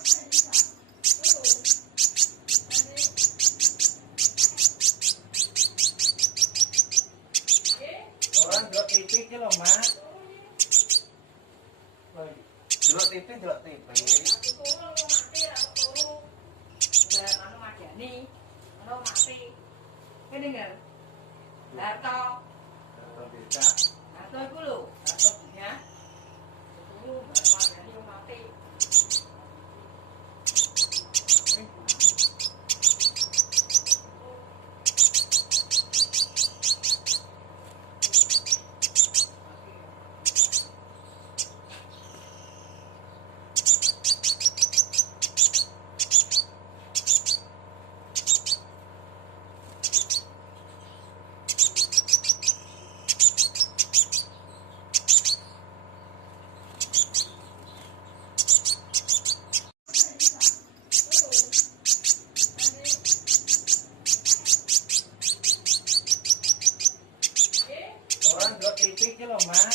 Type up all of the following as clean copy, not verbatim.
Orang delok TV ki lho, Mak. Delok TV, delok TV. Anu madani, anu mati. Kene nggak? Harto. Harto desa. Harto iku lho, harto ya. Itu madani mati. Orang delok TV ki lho, Mak.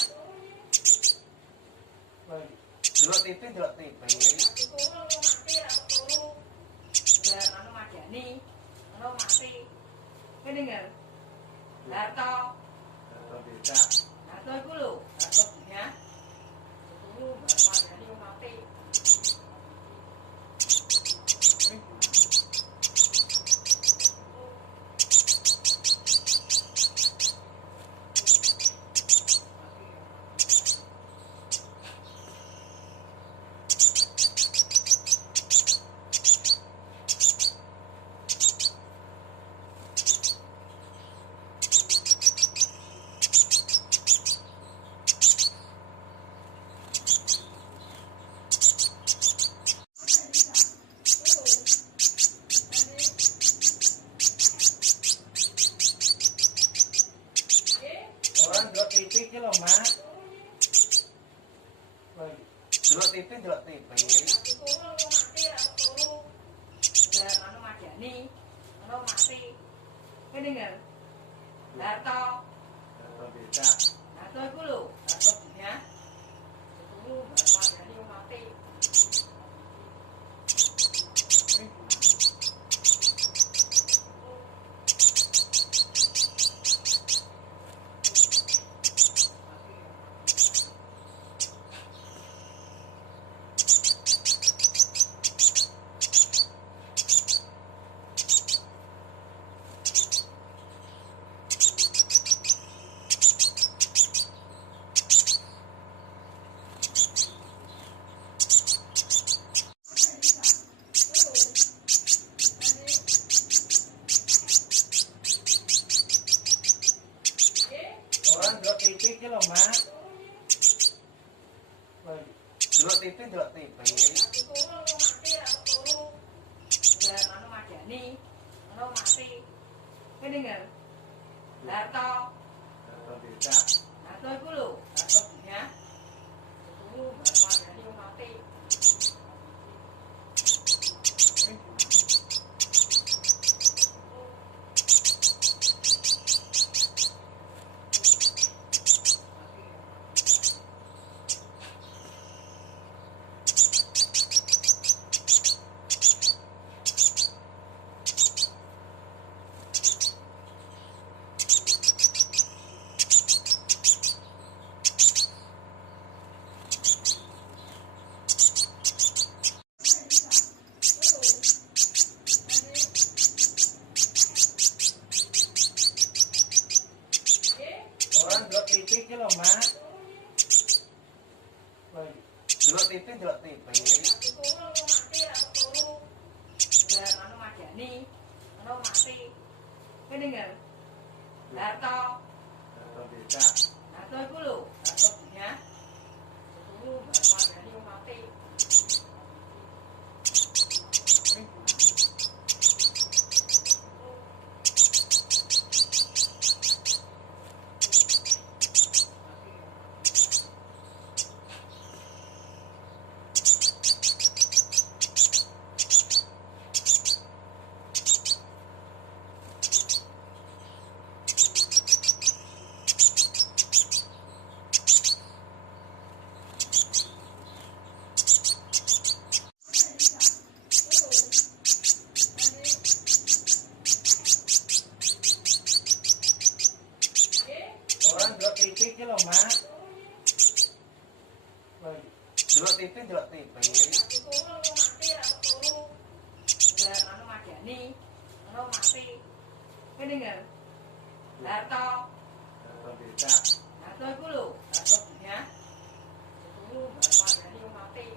Delok TV, delok TV. Anu madani, anu mati. Kene nggak? Harto. Harto desa. Harto iku lho, harto ya. Itu madani mati. Orang delok TV ki lho, Mak. Delok TV, delok TV. Anu madani, anu mati. Kene nggak? Harto. Harto desa. Harto iku lho, harto ya. Itu madani mati. tipis. Aku turu mati ra turu. Udah anu madani. Anu mati. Kene enggak? Harto. Harto becak. Harto iku lho, harto ya. Turu madani mati.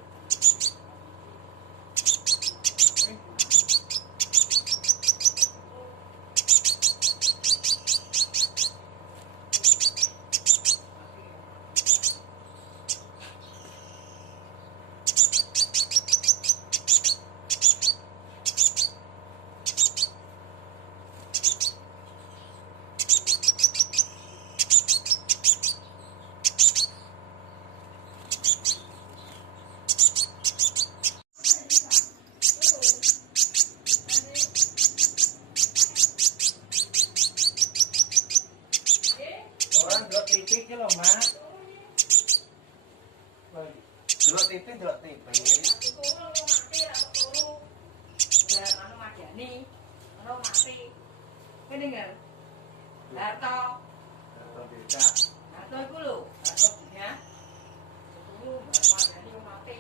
Orang delok TV ki lho, Mak. Delok TV delok tipis. Aku turu mati ra turu. Udah anu madani. Anu mati. Kene enggak? Harto. Harto becak. Harto iku lho, harto ya. Turu madani mati.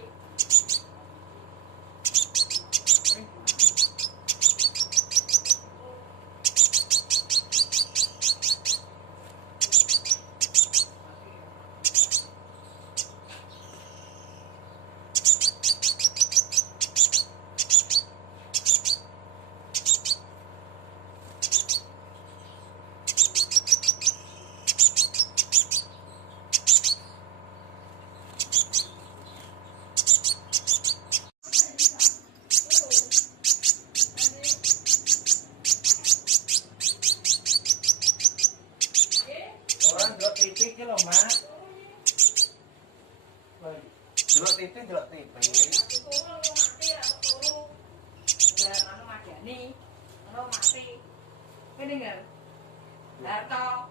Orang delok TV ki lho, Mak. Delok TV delok tipis. Aku turu mati ra turu. Udah anu madani. Anu mati. Kene enggak? Harto.